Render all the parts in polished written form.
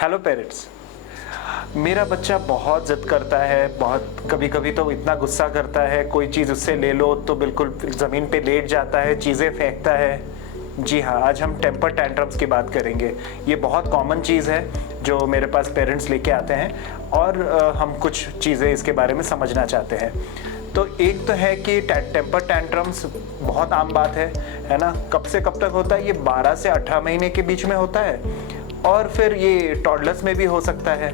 Hello parents. मेरा बच्चा बहुत ज़िद करता है, बहुत कभी कभी तो इतना गुस्सा करता है, कोई चीज़ उससे ले लो तो बिल्कुल ज़मीन पे लेट जाता है, चीज़ें फेंकता है। जी हाँ, आज हम टेम्पर टैंट्रम्स की बात करेंगे। ये बहुत कॉमन चीज़ है जो मेरे पास पेरेंट्स लेके आते हैं और हम कुछ चीज़ें इसके बारे में समझना चाहते हैं। तो एक तो है कि टेम्पर टैंट्रम्स बहुत आम बात है ना। कब से कब तक होता है? ये 12 से 18 महीने के बीच में होता है और फिर ये टॉडलर्स में भी हो सकता है।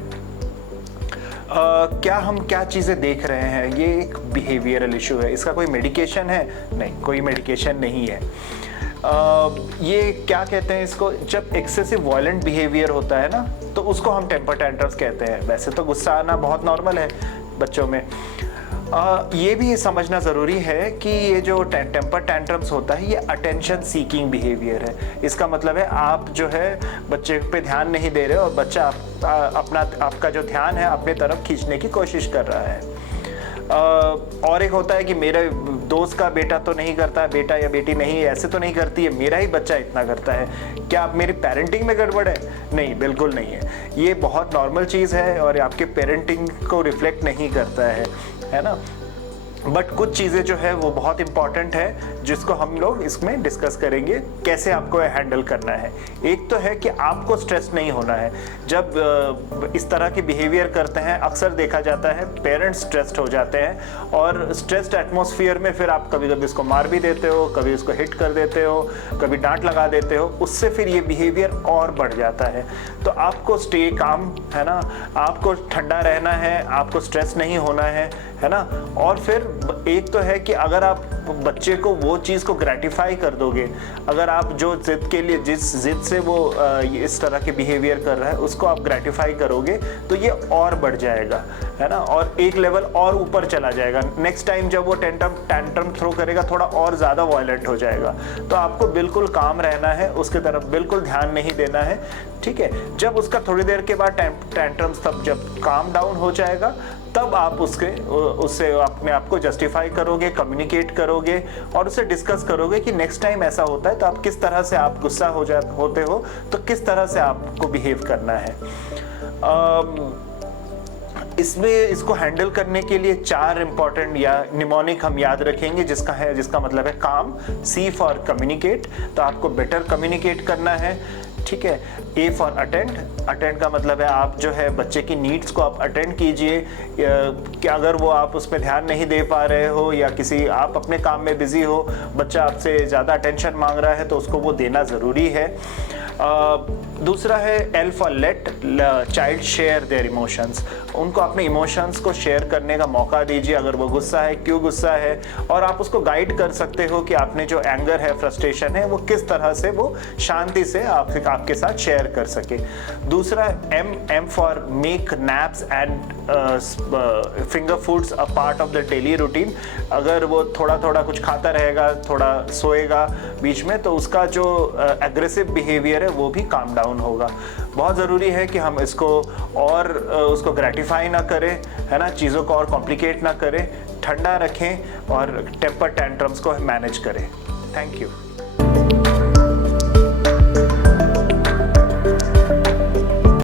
क्या हम क्या चीज़ें देख रहे हैं? ये एक बिहेवियरल इशू है। इसका कोई मेडिकेशन है? नहीं, कोई मेडिकेशन नहीं है। ये क्या कहते हैं इसको, जब एक्सेसिव वायलेंट बिहेवियर होता है ना, तो उसको हम टेम्पर टैंट्रम्स कहते हैं। वैसे तो गुस्सा आना बहुत नॉर्मल है बच्चों में। ये भी समझना ज़रूरी है कि ये जो टेम्पर टैंट्रम्स होता है, ये अटेंशन सीकिंग बिहेवियर है। इसका मतलब है आप जो है बच्चे पे ध्यान नहीं दे रहे हो और बच्चा आपका जो ध्यान है अपने तरफ खींचने की कोशिश कर रहा है। और एक होता है कि मेरे दोस्त का बेटा तो नहीं करता है, बेटा या बेटी नहीं ऐसे तो नहीं करती है, मेरा ही बच्चा इतना करता है। क्या आप मेरी पेरेंटिंग में गड़बड़ है? नहीं, बिल्कुल नहीं है। ये बहुत नॉर्मल चीज़ है और आपके पेरेंटिंग को रिफ्लेक्ट नहीं करता है ना। बट कुछ चीज़ें जो है वो बहुत इंपॉर्टेंट है जिसको हम लोग इसमें डिस्कस करेंगे, कैसे आपको हैंडल करना है। एक तो है कि आपको स्ट्रेस नहीं होना है। जब इस तरह की बिहेवियर करते हैं, अक्सर देखा जाता है पेरेंट्स स्ट्रेस्ड हो जाते हैं और स्ट्रेस्ड एटमॉस्फेयर में फिर आप कभी कभी उसको मार भी देते हो, कभी उसको हिट कर देते हो, कभी डांट लगा देते हो। उससे फिर ये बिहेवियर और बढ़ जाता है। तो आपको स्टे काम, है ना, आपको ठंडा रहना है, आपको स्ट्रेस नहीं होना है ना। और फिर एक तो है कि अगर आप बच्चे को वो चीज़ को ग्रेटिफाई कर दोगे, अगर आप जो जिद के लिए जिस जिद से वो इस तरह के बिहेवियर कर रहा है उसको आप ग्रेटिफाई करोगे तो ये और बढ़ जाएगा, है ना, और एक लेवल और ऊपर चला जाएगा। नेक्स्ट टाइम जब वो टैंट्रम थ्रो करेगा थोड़ा और ज़्यादा वायलेंट हो जाएगा। तो आपको बिल्कुल काम रहना है, उसके तरफ बिल्कुल ध्यान नहीं देना है, ठीक है। जब उसका थोड़ी देर के बाद टैंट्रम्स तब जब काम डाउन हो जाएगा तब आप उससे अपने आप को जस्टिफाई करोगे, कम्युनिकेट करोगे और उससे डिस्कस करोगे कि नेक्स्ट टाइम ऐसा होता है तो आप किस तरह से आप गुस्सा होते हो तो किस तरह से आपको बिहेव करना है। इसको हैंडल करने के लिए 4 इंपॉर्टेंट या निमोनिक हम याद रखेंगे, जिसका मतलब है काम। C फॉर कम्युनिकेट, तो आपको बेटर कम्युनिकेट करना है, ठीक है। A फॉर अटेंड का मतलब है आप जो है बच्चे की नीड्स को आप अटेंड कीजिए कि अगर वो आप उस पर ध्यान नहीं दे पा रहे हो या आप अपने काम में बिजी हो, बच्चा आपसे ज़्यादा अटेंशन मांग रहा है तो उसको वो देना ज़रूरी है। दूसरा है L for let child share their emotions, उनको अपने इमोशंस को शेयर करने का मौका दीजिए। अगर वो गुस्सा है, क्यों गुस्सा है, और आप उसको गाइड कर सकते हो कि आपने जो एंगर है, फ्रस्ट्रेशन है, वो किस तरह से वो शांति से आपके साथ शेयर कर सके। दूसरा M for make naps and finger foods a part of the daily routine. अगर वो थोड़ा थोड़ा कुछ खाता रहेगा, थोड़ा सोएगा बीच में, तो उसका जो एग्रेसिव बिहेवियर है वो भी काम डाउन होगा। बहुत ज़रूरी है कि हम इसको और उसको ग्रेटिफाई ना करें, है ना, चीज़ों को और कॉम्प्लिकेट ना करें, ठंडा रखें और टेम्पर टैंट्रम्स को मैनेज करें। Thank you.